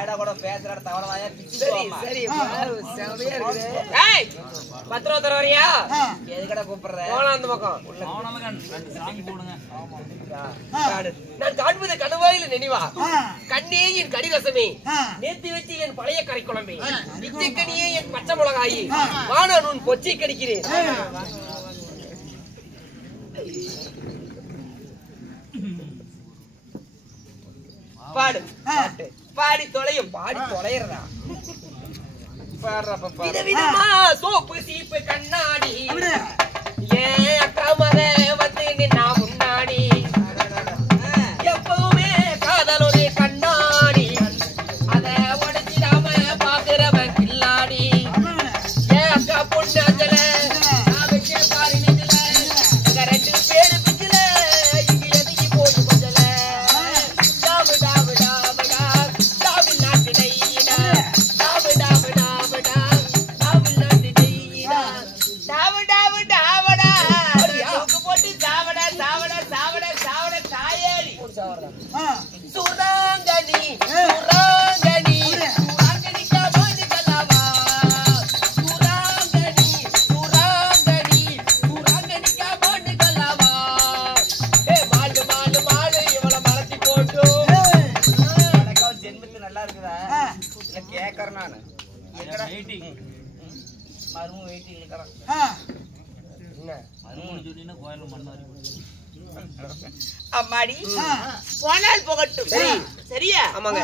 ஏடா கூட பேசுற தவளவாயா பிச்சிடுவாமா. சரி செமையா இருக்குது. ஏய் பத்திரத்தர வரியா? எதுக்கடா கூப்பிடுற? போனா அந்த பக்கம். அவனமகன் ரெண்டு சாங் போடுங்க. நான் காண்பது கனவாயில நினைவா? கண்ணே என் கடிரசமே, நேத்து வச்சு என் பழைய கரை குழம்பே, நிச்சயக்கனியே என் பச்சை மிளகாயி, வானா நூன் பொச்சை கடிக்கிறேன். பாடு பாடி தொலையும். பாடி தொலைறா விதவிதமா சோப்பு சீப்பு கண்ணாடி ஏன் அக்கா மத வந்து நின்னா முன்னாடி எப்பவுமே காதலோட கண்ணாடி அத உடைச்சிடாம பாக்குறவன் கில்லாடி ஏன் அக்கா பொண்ணு அஞ்சல நான் வச்ச பாரு நிஜல அங்க ரெண்டு பேரு பிச்சல இங்க எதுக்கு போய் கொஞ்சல டாபு டாபு டாபு டாபு நாட்டு டைடா டாபு டாபு டாபு டாபு நாட்டு டைடா டாபு டாபு டாபடா தூக்கு போட்டு சாவடா சாவடா சாவடா சாவடா தாயேடி சுராங்கனி சுராங்கனி சுராங்கனி காமனி கலாவா சுராங்கனி சுராங்கனி சுராங்கனி காமனி கலாவா ஏ மாடு மாடு மாடு இவள மலத்தி போட்டு வணக்கம். ஜென்மத்து நல்லா இருக்குதா? இல்ல கேக்குறேன் நானு. எங்கடா வெயிட்டிங். மரும வெயிட்டிங் இருக்கறேன். என்ன மறுமொழி சொன்னீங்கன்னா கோயில்ல மண்ணாரி. அம்மாடி போனால் போகட்டும். சரி. சரியா? ஆமாங்க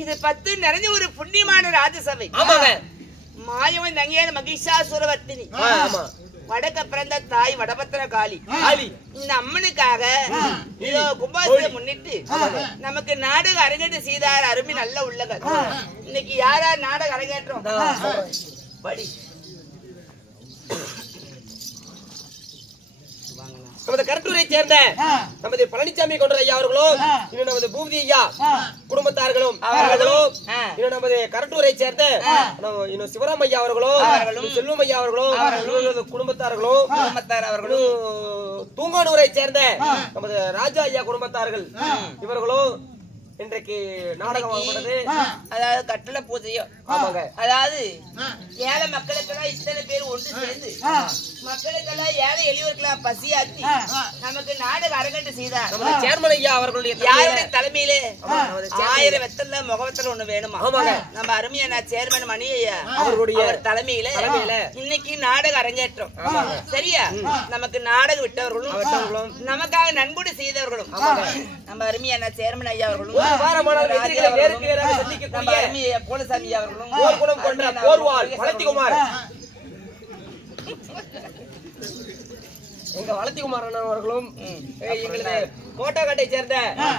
இது 10 நிறைஞ்ச ஒரு புண்ணியமான ராஜசபை. ஆமாங்க மாயவன் தங்கையான மகிஷாசுரவர்த்தினி. ஆமா வடக்க பிறந்த தாய் வடபத்திர காளி. காளி இந்த அம்மனுக்காக இதோ கும்பாபிஷேகம் முன்னிட்டு நமக்கு நாடக அரங்கேற்றம் செய்தார். அருமை நல்ல உள்ளவர். இன்னைக்கு யாரா நாடக அரங்கேற்றம்? படி நமது கரட்டூரை சேர்ந்த நமது பழனிசாமி கொண்டர் ஐயா அவர்களும் இன்னும் நமது பூபதி ஐயா குடும்பத்தார்களும் அவர்களும் இன்னும் நமது கரட்டூரை சேர்ந்த இன்னும் சிவராம் ஐயா அவர்களும் செல்வம் ஐயா அவர்களும் குடும்பத்தார்களும் அவர்களும் தூங்கானூரை சேர்ந்த நமது ராஜா ஐயா குடும்பத்தார்கள் இவர்களும் இன்றைக்கு நாடகம் வாங்கப்பட்டது. அதாவது கட்டளை பூஜையோ. ஆமாங்க அதாவது ஏழை மக்களுக்கெல்லாம் இத்தனை பேர் ஒன்று சேர்ந்து மக்களுக்கெல்லாம் ஏழை எளியவர்களெல்லாம் பசியாத்தி நமக்கு நாடக அரங்கேற்றம் செய்தார். நமது சேர்மன் ஐயா அவர்களுடைய யாருடைய தலைமையிலே 1000 வெத்தல முகவத்தல ஒண்ணு வேணுமா? ஆமாங்க நம்ம அருமையான சேர்மன் மணி ஐயா அவர்களுடைய தலைமையில இன்னைக்கு நாடக அரங்கேற்றம். சரியா? நமக்கு நாடகம் விட்டவர்களும் நமக்காக நன்கொடை செய்தவர்களும் நம்ம அருமையான சேர்மன் ஐயா அவர்களும் நம்ம அருமைய போலசாமி அவர்களும் போர்க்குணம் கொண்ட போர்வாள் வளத்திகுமார் எங்க வளத்திகுமார் அவர்களும் எங்களது கோட்டாக்காட்டை சேர்ந்த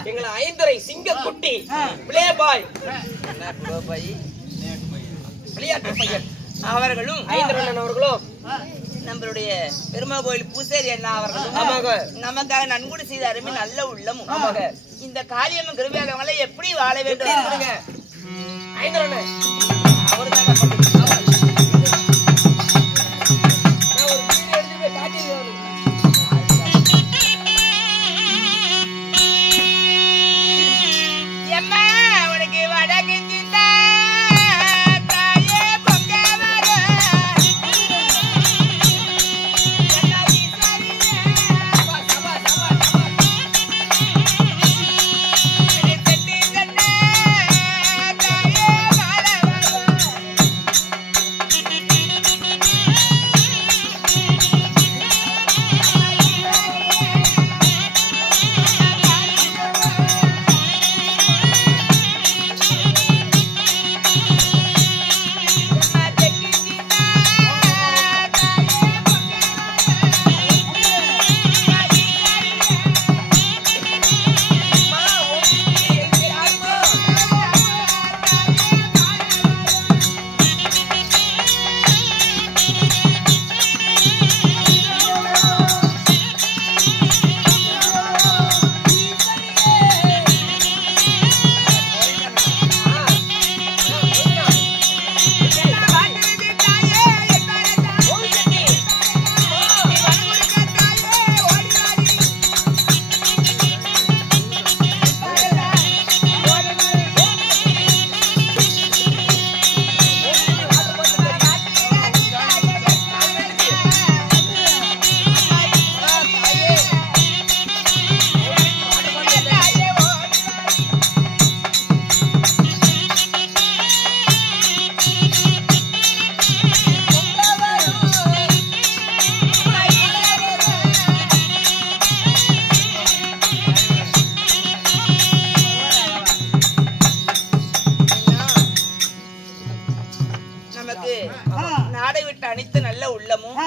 எங்களை ஐந்துரை சிங்கக்குட்டி பிளே பாய் விளையாட்டு பையன் அவர்களும் ஐந்தரண்ணன் அவர்களும் நம்மளுடைய பெருமா கோயில் பூசேரி அண்ணா அவர்களும் நமக்காக நன்கொடை செய்த அருமை நல்ல உள்ளமும். இந்த காளியம்மன் கிருபையாளவங்களை எப்படி வாழ வேண்டும்? ஐந்தரண்ணன் உனக்கு வடக்கு அனைத்து நல்ல உள்ளமும்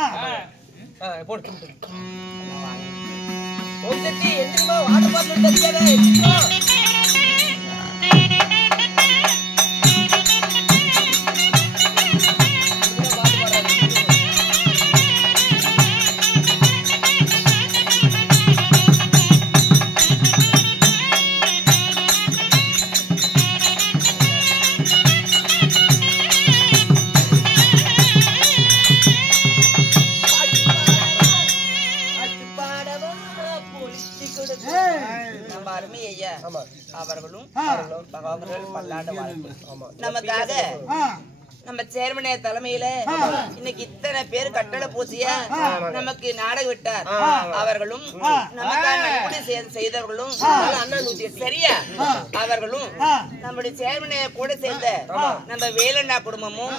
போட்டு ஓம் சக்தி எந்திரமா வாட்டர் பாட்டில் தருகிறேன் எந்திரமா அவர்களும் பல்லாண்டு நமக்காக நம்ம சேர்மனே தலைமையில இன்னைக்கு இத்தனை பேர் கட்டட பூசியா நமக்கு நாடகம் விட்டார். அவர்களும் நமக்காக நன்கொடை செய்தவர்களும் சரியா அவர்களும் நம்முடைய சேர்மனே கூட சேர்ந்த நம்ம வேலண்ணா குடும்பமும்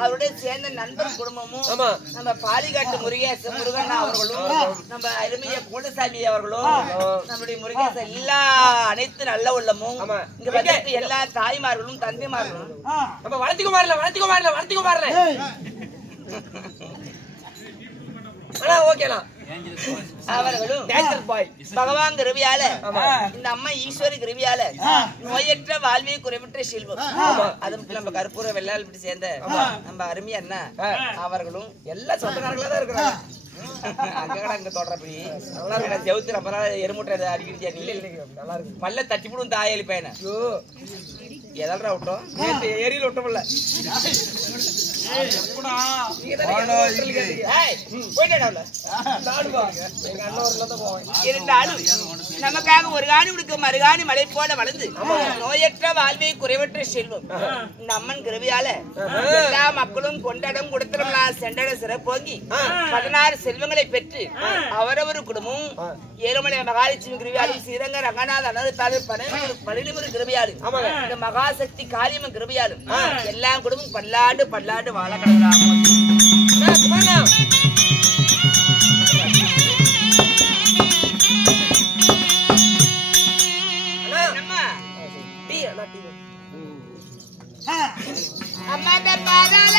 அவருடைய சேர்ந்த நண்பர் குடும்பமும் நம்ம பாலிகாட்டு முருகண்ணா அவர்களும் நம்ம அருமைய கூடசாமி அவர்களும் நம்முடைய முருகேச எல்லா அனைத்து நல்ல உள்ளமும் இங்க வந்து எல்லா தாய்மார்களும் தந்தைமார்களும் நம்ம வளர்த்திக்கு மாறல ஓகேலாம் அவர்களும் பகவான் கிருவியால இந்த அம்மா ஈஸ்வரி கிருவியால நோயற்ற வாழ்வை குறைவற்ற செல்வம் அது மட்டும் நம்ம கற்பூர வெள்ளால் இப்படி சேர்ந்த நம்ம அருமையா என்ன அவர்களும் எல்லா சொந்தக்காரங்களா தான் இருக்கிறாங்க. அங்க தொடரப்படி நல்லா இருக்க ஜவுத்து ரொம்ப நாள் எருமுட்டை அடிக்கிடுச்சியா நீ நல்லா இருக்கு. பல்ல தட்டி போடும் தாயலி பையனை எதால்ரா விட்டோம் ஏரியில் விட்டோம்ல நமக்காக ஒரு காணி விடுக்க மறுகாணி மலை போல வளர்ந்து நோயற்ற வாழ்வை குறைவற்ற செல்வம் இந்த அம்மன் கிருவியால எல்லா மக்களும் கொண்டாடம் கொடுத்தலாம் சென்றட சிறப்போங்கி 16 செல்வங்களை பெற்று அவரவர் குடும்பம் ஏழுமலை மகாலட்சுமி கிருவியாலும் ஸ்ரீரங்க ரங்கநாத அனந்தாலும் 12 கிருவியாலும் இந்த மகாசக்தி காளியம்மன் கிருவியாலும் எல்லா குடும்பம் பல்லாண்டு வாழ கடவுளாகும். அம்மாட்ட பாதாள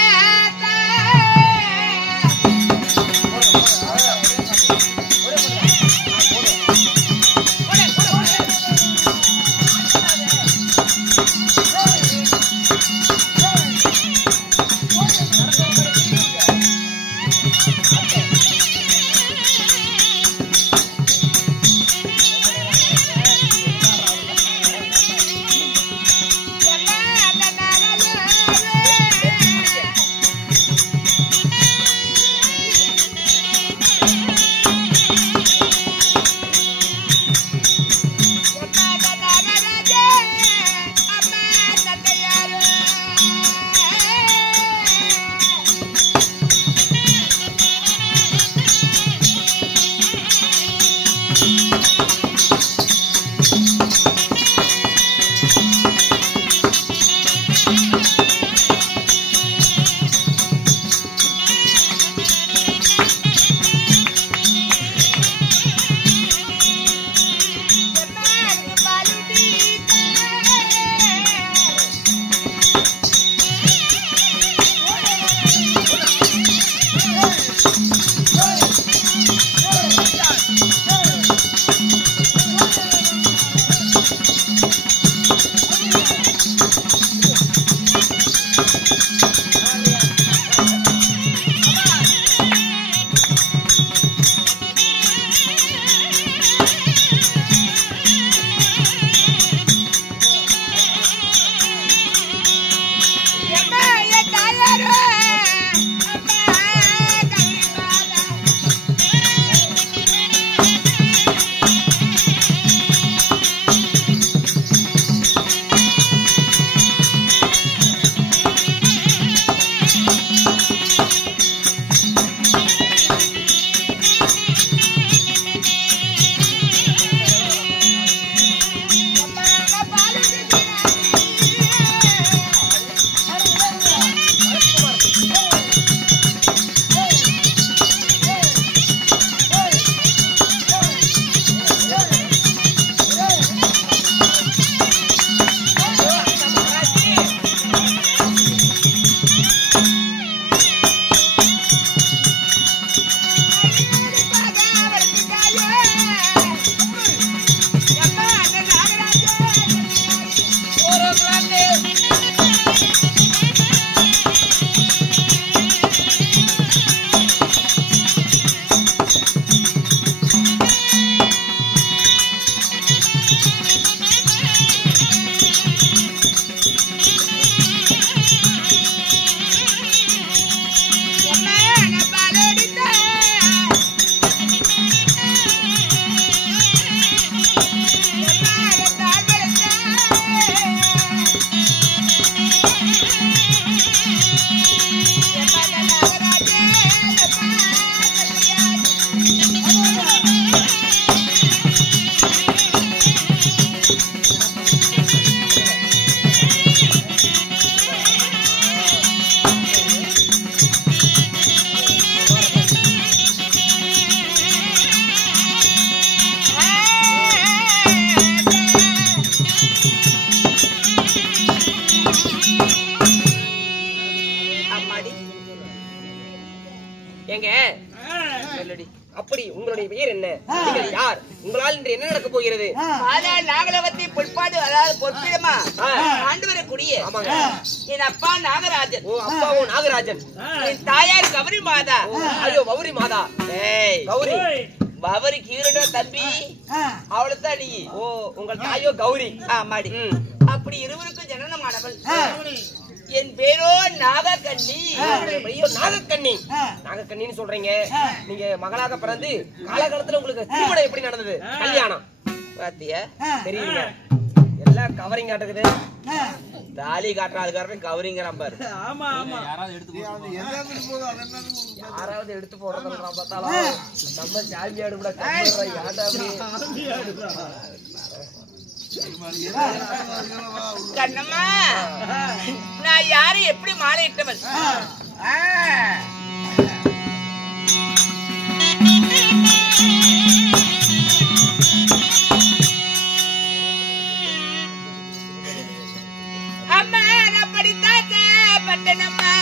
அப்படி உங்களுடைய பெயர் என்ன? நீங்கள் யார்? உங்களால் இன்று என்ன நடக்க போகிறது? நாகலோகத்தை பொற்பாடு, அதாவது பொற்பிடமா ஆண்டு வரக்கூடிய என் அப்பா நாகராஜன். ஓ, அப்பாவும் நாகராஜன். என் தாயார் கௌரி மாதா. ஐயோ, கௌரி மாதா. கௌரி பவரி கீரட தம்பி, அவளைத்தான் நீ. ஓ, உங்கள் தாயோ கௌரி. ஆமாடி. அப்படி இருவருக்கும் ஜனனமானவள். என் பேரோ நாகக்கண்ணி. ஐயோ, நாகக்கண்ணி. நாகக்கண்ணின்னு சொல்றீங்க. நீங்க மகளாக பிறந்து காலகாலத்துல உங்களுக்கு திருமணம் எப்படி நடந்தது? கல்யாணம் பாத்தியா? தெரியுங்க. எல்லாம் கவரிங் காட்டுக்குது. தாலி காட்டுறாதுக்காரன் கவரிங்கிறான் பாரு. ஆமா ஆமா. யாராவது எடுத்து போடுறதுன்றா பார்த்தாலும் நம்ம சாமியாடு கூட கண்ணம்மா, நான் யாரு எப்படி மாலையிட்டவன்? அம்மா, நான் படித்தாச்ச பட்டனம்மா.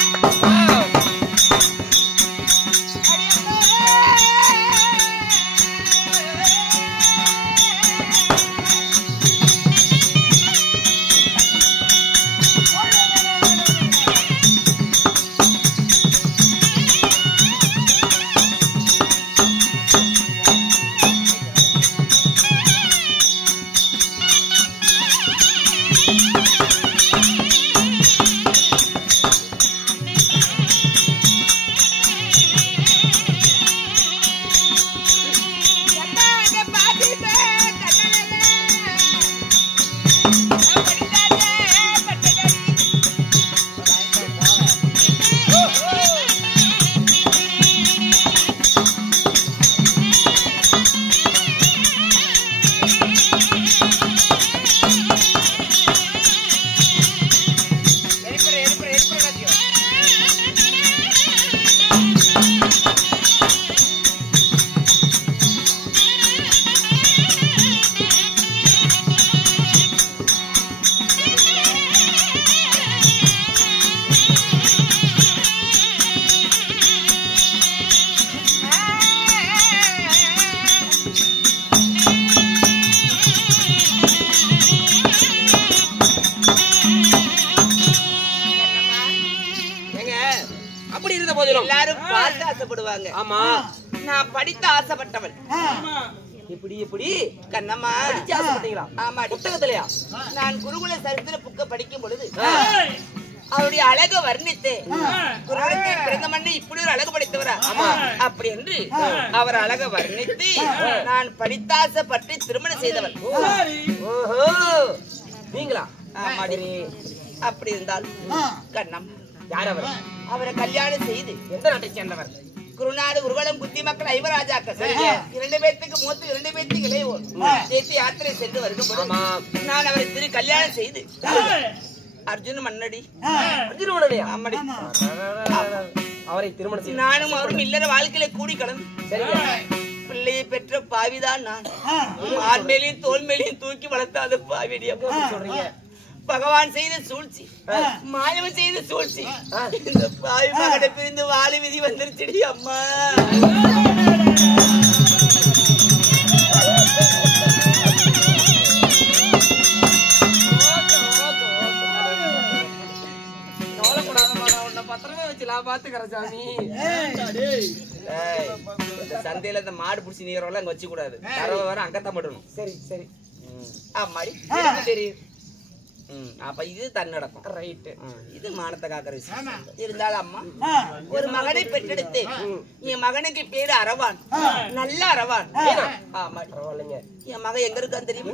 எல்லாரும் பார்த்து ஆசைப்படுவாங்க. ஆமா, நான் படித்து ஆசைப்பட்டவள். எப்படி எப்படி கண்ணம்மா, படிச்சு ஆசைப்பட்டீங்களா? ஆமா, புத்தகத்திலயா? நான் குருகுல சரித்திர புக்க படிக்கும் பொழுது அவருடைய அழகு வர்ணித்து குருகுலத்தை பிறந்த மண்ணை இப்படி ஒரு அழகு படைத்தவரா அப்படி என்று அவர் அழக வர்ணித்து நான் படித்தாசைப்பட்டு திருமணம் செய்தவள். ஓஹோ, நீங்களா? அப்படி இருந்தால் கண்ணம், யார் அவர்? அவரை கல்யாணம் செய்து எந்த நாட்டை சேர்ந்தவர்? குருநாடு குருகுலம் புத்தி மக்கள் ஐவராஜாக்கள். இரண்டு பேர்த்துக்கு மூத்து, இரண்டு பேர்த்துக்கு இளையோர் சேர்த்து யாத்திரை சென்று வரும்போது நான் அவரை திரு கல்யாணம் செய்து அர்ஜுன மன்னடி அம்மடி அவரை திருமணம் செய்து நானும் அவரும் இல்லற வாழ்க்கையில கூடி கலந்து பிள்ளையை பெற்ற பாவிதான் நான். ஆண் மேலையும் தோல் மேலையும் தூக்கி வளர்த்தாத பாவிடியா சொல்றீங்க. பகவான் செய்த சூழ்ச்சி, மாயவன் செய்த சூழ்ச்சி. இந்த பாவி மகனை பிரிந்து வாழை விதி வந்துருச்சுடி அம்மா. பத்திரமா வச்சு நான் பாத்துக்கிறேன் சாமி. சந்தையில இந்த மாடு புடிச்சு நீரோல அங்க வச்சு கூடாது. தரவ வர அங்கத்தான் மட்டும். சரி சரி. ஆமாடி தெரியும். அப்ப இது தன்னடக்கம். ரைட். இது மானத்தை காக்கிற விஷயம். இருந்தாலும் அம்மா ஒரு மகனை பெற்றெடுத்து என் மகனுக்கு பேரு அரவான். நல்ல அரவான். ஆமா பரவாயில்லைங்க. என் மகன் எங்க இருக்கான்னு தெரியும்?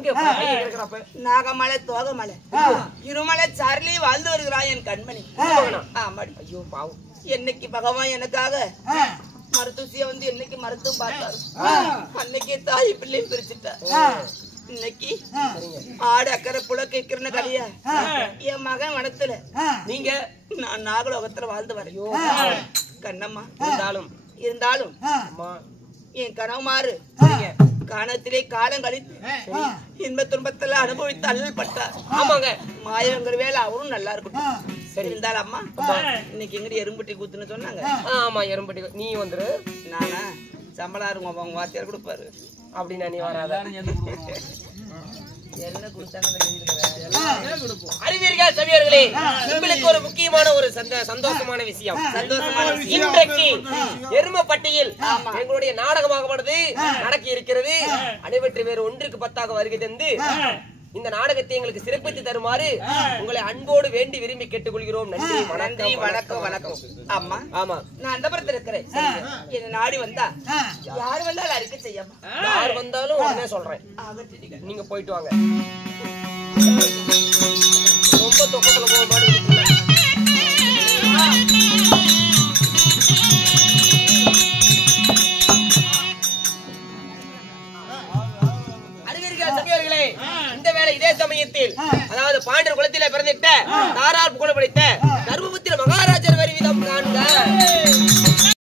இருக்கிறப்ப நாகமலை தோகமலை இருமலை சார்லி வாழ்ந்து வருகிறான் என் கண்மணி. ஆமாடி. ஐயோ பாவம். என்னைக்கு பகவான் எனக்காக மருத்துவசிய வந்து என்னைக்கு மருத்துவம் பார்த்தாரு அன்னைக்கே தாய் பிள்ளை பிரிச்சுட்டார். இன்னைக்கு ஆடு அக்கறை புல கேட்கிறன்னு கடையா என் மகன் வனத்துல நீங்க நான் நாகலோகத்துல வாழ்ந்து வரையோ கண்ணம்மா. இருந்தாலும் என் கனவுமாறு காணத்திலே காலம் கழித்து இன்ப துன்பத்துல அனுபவித்து அல்லல் பட்டார். ஆமாங்க. மாயவங்கிற வேலை அவரும் நல்லா இருக்கட்டும். சரி இருந்தாலும் அம்மா இன்னைக்கு எங்கிட்ட எறும்பட்டி கூத்துன்னு சொன்னாங்க. ஆமா எறும்பட்டி. நீ வந்துரு. நானா சம்பளம் இருக்கும் அவங்க வாத்தியார் கொடுப்பாரு. அப்படின்னா நீ வராத. என்ன கொடுத்தாங்க அறிவீர்கள் சபையர்களே, உங்களுக்கு ஒரு முக்கியமான ஒரு சந்தோஷமான விஷயம். இன்றைக்கு எருமப்பட்டியில் எங்களுடைய நாடகமாகப்பட்டது நடக்க இருக்கிறது. அனைவற்றை வேறு ஒன்றுக்கு 10 வருகை தந்து இந்த நாடகத்தை எங்களுக்கு சிறப்பித்து தருமாறு உங்களை அன்போடு வேண்டி விரும்பி கேட்டுக்கொள்கிறோம். நன்றி நன்றி வணக்கம் வணக்கம். அம்மா ஆமா நான் அந்த புறத்துல இருக்கிறேன். என்ன நாடி வந்தா யார் வந்தாலும் அறிக்கை செய்யாம யார் வந்தாலும் உடனே சொல்றேன். நீங்க போயிட்டு வாங்க. ரொம்ப தொக்கத்துல போக மாதிரி இந்த வேளை இதே சமயத்தில் அதாவது பாண்டியர் குலத்திலே பிறந்திட்ட தாரார் புகழ் படைத்த